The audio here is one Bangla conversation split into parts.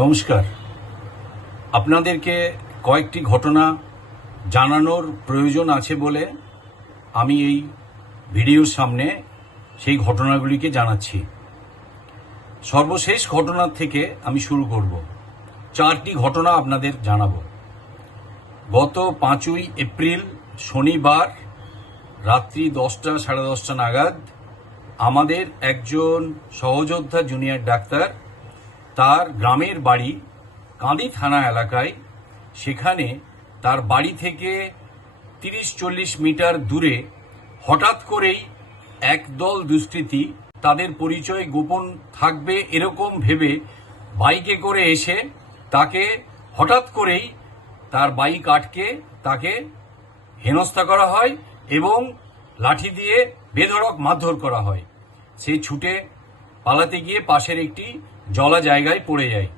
নমস্কার। আপনাদেরকে কয়েকটি ঘটনা জানানোর প্রয়োজন আছে বলে আমি এই ভিডিওর সামনে সেই ঘটনাগুলিকে জানাচ্ছি। সর্বশেষ ঘটনার থেকে আমি শুরু করব। চারটি ঘটনা আপনাদের জানাব। গত পাঁচই এপ্রিল শনিবার রাত্রি দশটা সাড়ে দশটা নাগাদ আমাদের একজন সহযোদ্ধা জুনিয়র ডাক্তার তার গ্রামের বাড়ি কাঁদি থানা এলাকায়। সেখানে তার বাড়ি থেকে তিরিশ চল্লিশ মিটার দূরে হঠাৎ করেই একদল দুষ্কৃতী তাদের পরিচয় গোপন থাকবে এরকম ভেবে বাইকে করে এসে তাকে হঠাৎ করেই তার বাইক আটকে তাকে হেনস্থা করা হয় এবং লাঠি দিয়ে বেধড়ক মারধর করা হয়। সে ছুটে পালাতে গিয়ে পাশের একটি জলা জায়গায় পড়ে যায়।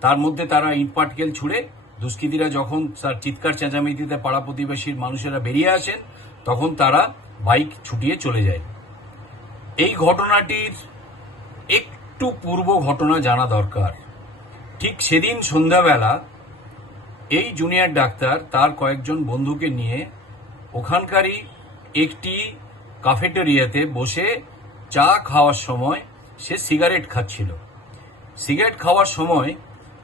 তার মধ্যে তারা ইট পাটকেল ছুড়ে দুষ্কৃতীরা যখন তার চিৎকার চেঁচামেচিতে পাড়া প্রতিবেশীর মানুষেরা বেরিয়ে আসেন, তখন তারা বাইক ছুটিয়ে চলে যায়। এই ঘটনাটির একটু পূর্ব ঘটনা জানা দরকার। ঠিক সেদিন সন্ধ্যাবেলা এই জুনিয়র ডাক্তার তার কয়েকজন বন্ধুকে নিয়ে ওখানকারই একটি কাফেটেরিয়াতে বসে চা খাওয়ার সময় সে সিগারেট খাচ্ছিল। সিগারেট খাওয়ার সময়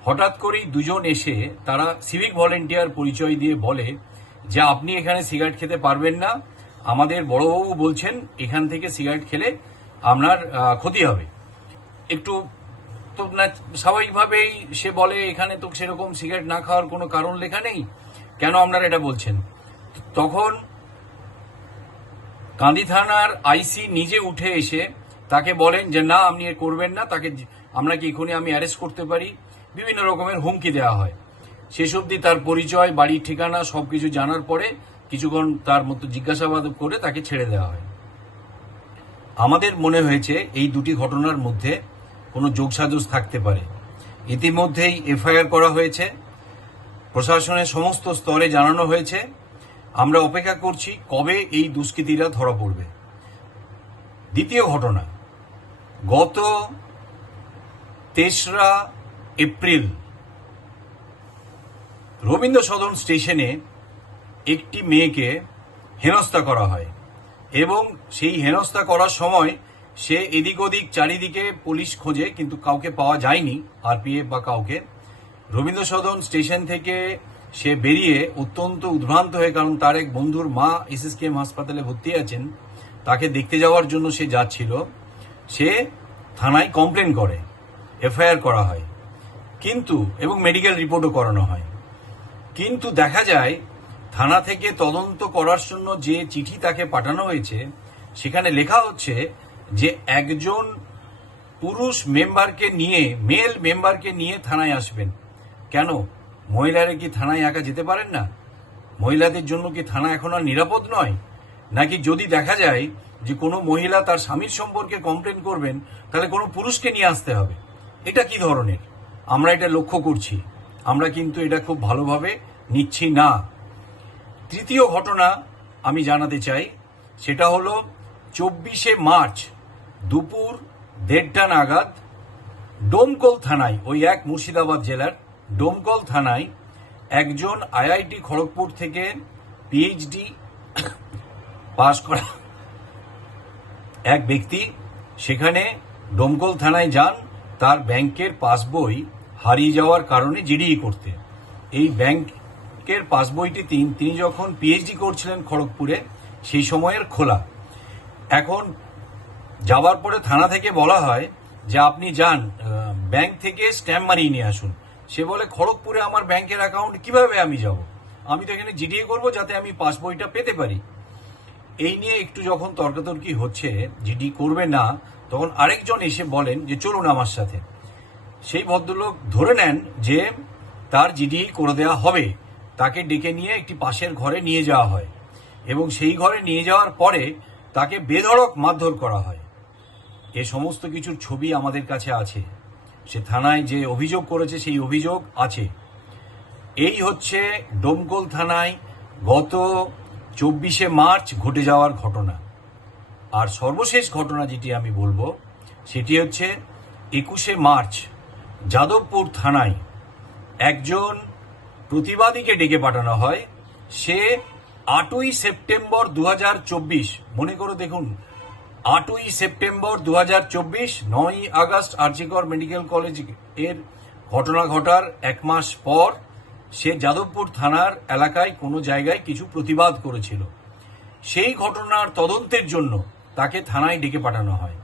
হঠাৎ করেই দুজন এসে তারা সিভিক ভলেন্টিয়ার পরিচয় দিয়ে বলে যে, আপনি এখানে সিগারেট খেতে পারবেন না। আমাদের বড়বাবু বলছেন, এখান থেকে সিগারেট খেলে আপনার ক্ষতি হবে। একটু তো না, স্বাভাবিকভাবেই সে বলে, এখানে তো সেরকম সিগারেট না খাওয়ার কোনো কারণ লেখা নেই। কেন আপনারা এটা বলছেন? তখন কান্দি থানার আইসি নিজে উঠে এসে তাকে বলেন যে, না, আপনি করবেন না। তাকে আপনাকে এখনই আমি অ্যারেস্ট করতে পারি। বিভিন্ন রকমের হুমকি দেওয়া হয়। শেষ অবধি তার পরিচয়, বাড়ির ঠিকানা, সবকিছু জানার পরে কিছুক্ষণ তার মতো জিজ্ঞাসাবাদ করে তাকে ছেড়ে দেওয়া হয়। আমাদের মনে হয়েছে এই দুটি ঘটনার মধ্যে কোনো যোগসাজস থাকতে পারে। ইতিমধ্যেই এফআইআর করা হয়েছে। প্রশাসনের সমস্ত স্তরে জানানো হয়েছে। আমরা অপেক্ষা করছি কবে এই দুষ্কৃতীরা ধরা পড়বে। দ্বিতীয় ঘটনা, গত তেসরা এপ্রিল রবীন্দ্র সদন স্টেশনে একটি মেয়েকে হেনস্থা করা হয় এবং সেই হেনস্থা করার সময় সে এদিক ওদিক চারিদিকে পুলিশ খোঁজে কিন্তু কাউকে পাওয়া যায়নি, আরপিএফ বা কাউকে। রবীন্দ্র সদন স্টেশন থেকে সে বেরিয়ে অত্যন্ত উদ্ভ্রান্ত হয়ে, কারণ তার এক বন্ধুর মা এসএসকেএম হাসপাতালে ভর্তি আছেন, তাকে দেখতে যাওয়ার জন্য সে যাচ্ছিল। সে থানায় কমপ্লেন করে। এফআইআর করা হয়। কিন্তু, এবং মেডিকেল রিপোর্টও করানো হয়। কিন্তু দেখা যায়, থানা থেকে তদন্ত করার জন্য যে চিঠি তাকে পাঠানো হয়েছে, সেখানে লেখা হচ্ছে যে একজন পুরুষ মেম্বারকে নিয়ে, মেল মেম্বারকে নিয়ে থানায় আসবেন। কেন? মহিলারা কি থানায় একা যেতে পারেন না? মহিলাদের জন্য কি থানা এখন আর নিরাপদ নয়? নাকি যদি দেখা যায় যে কোনো মহিলা তার স্বামীর সম্পর্কে কমপ্লেন করবেন, তাহলে কোনো পুরুষকে নিয়ে আসতে হবে? এটা কি ধরনের? আমরা এটা লক্ষ্য করছি। আমরা কিন্তু এটা খুব ভালোভাবে নিচ্ছি না। তৃতীয় ঘটনা আমি জানাতে চাই, সেটা হলো চব্বিশে মার্চ দুপুর দেড়টা নাগাদ ডোমকল থানায়, ওই এক মুর্শিদাবাদ জেলার ডোমকল থানায় একজন আইআইটি খড়গপুর থেকে পিএইচডি পাশ করা এক ব্যক্তি, সেখানে ডোমকল থানায় যান। তার ব্যাংকের পাসবই হারিয়ে যাওয়ার কারণে জিডি করতে। এই ব্যাংকের পাসবইটি তিন- তিনি যখন পিএইচডি করছিলেন খড়গপুরে, সেই সময়ের খোলা। এখন যাওয়ার পরে থানা থেকে বলা হয় যে আপনি যান ব্যাংক থেকে স্ট্যাম্প মারিয়ে নিয়ে আসুন। সে বলে, খড়গপুরে আমার ব্যাংকের অ্যাকাউন্ট কীভাবে আমি যাব? আমি তো এখানে জিডিএ করব যাতে আমি পাসবইটা পেতে পারি। এই নিয়ে একটু যখন তর্কাতর্কি হচ্ছে, জিডি করবে না, তখন আরেকজন এসে বলেন যে, চলুন আমার সাথে। সেই ভদ্রলোক ধরে নেন যে, তার জিডি করে দেওয়া হবে। তাকে ডেকে নিয়ে একটি পাশের ঘরে নিয়ে যাওয়া হয় এবং সেই ঘরে নিয়ে যাওয়ার পরে তাকে বেধড়ক মারধর করা হয়। এ সমস্ত কিছুর ছবি আমাদের কাছে আছে। সে থানায় যে অভিযোগ করেছে, সেই অভিযোগ আছে। এই হচ্ছে ডোমকল থানায় গত চব্বিশে মার্চ ঘটে যাওয়ার ঘটনা। আর সর্বশেষ ঘটনা যেটি আমি বলব, সেটি হচ্ছে একুশে মার্চ যাদবপুর থানায় একজন প্রতিবাদীকে ডেকে পাঠানো হয়। সে আটই সেপ্টেম্বর দু হাজার চব্বিশ, মনে করে দেখুন, আটই সেপ্টেম্বর দু হাজার চব্বিশ, নয়ই আগস্ট আর্জিকর মেডিকেল কলেজের ঘটনা ঘটার এক মাস পর সে যাদবপুর থানার এলাকায় কোনো জায়গায় কিছু প্রতিবাদ করেছিল। সেই ঘটনার তদন্তের জন্য তাকে থানায় ডেকে পাঠানো হয়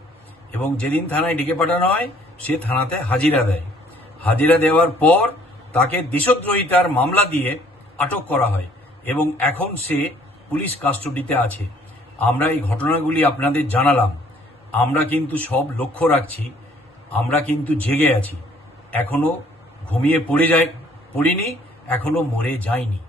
এবং যেদিন থানায় ডেকে পাঠানো হয়, সে থানাতে হাজিরা দেয়। হাজিরা দেওয়ার পর তাকে দেশদ্রোহিতার মামলা দিয়ে আটক করা হয় এবং এখন সে পুলিশ কাস্টডিতে আছে। আমরা এই ঘটনাগুলি আপনাদের জানালাম। আমরা কিন্তু সব লক্ষ্য রাখছি। আমরা কিন্তু জেগে আছি। এখনও ঘুমিয়ে পড়ে যায় পড়িনি। এখনও মরে যায়নি।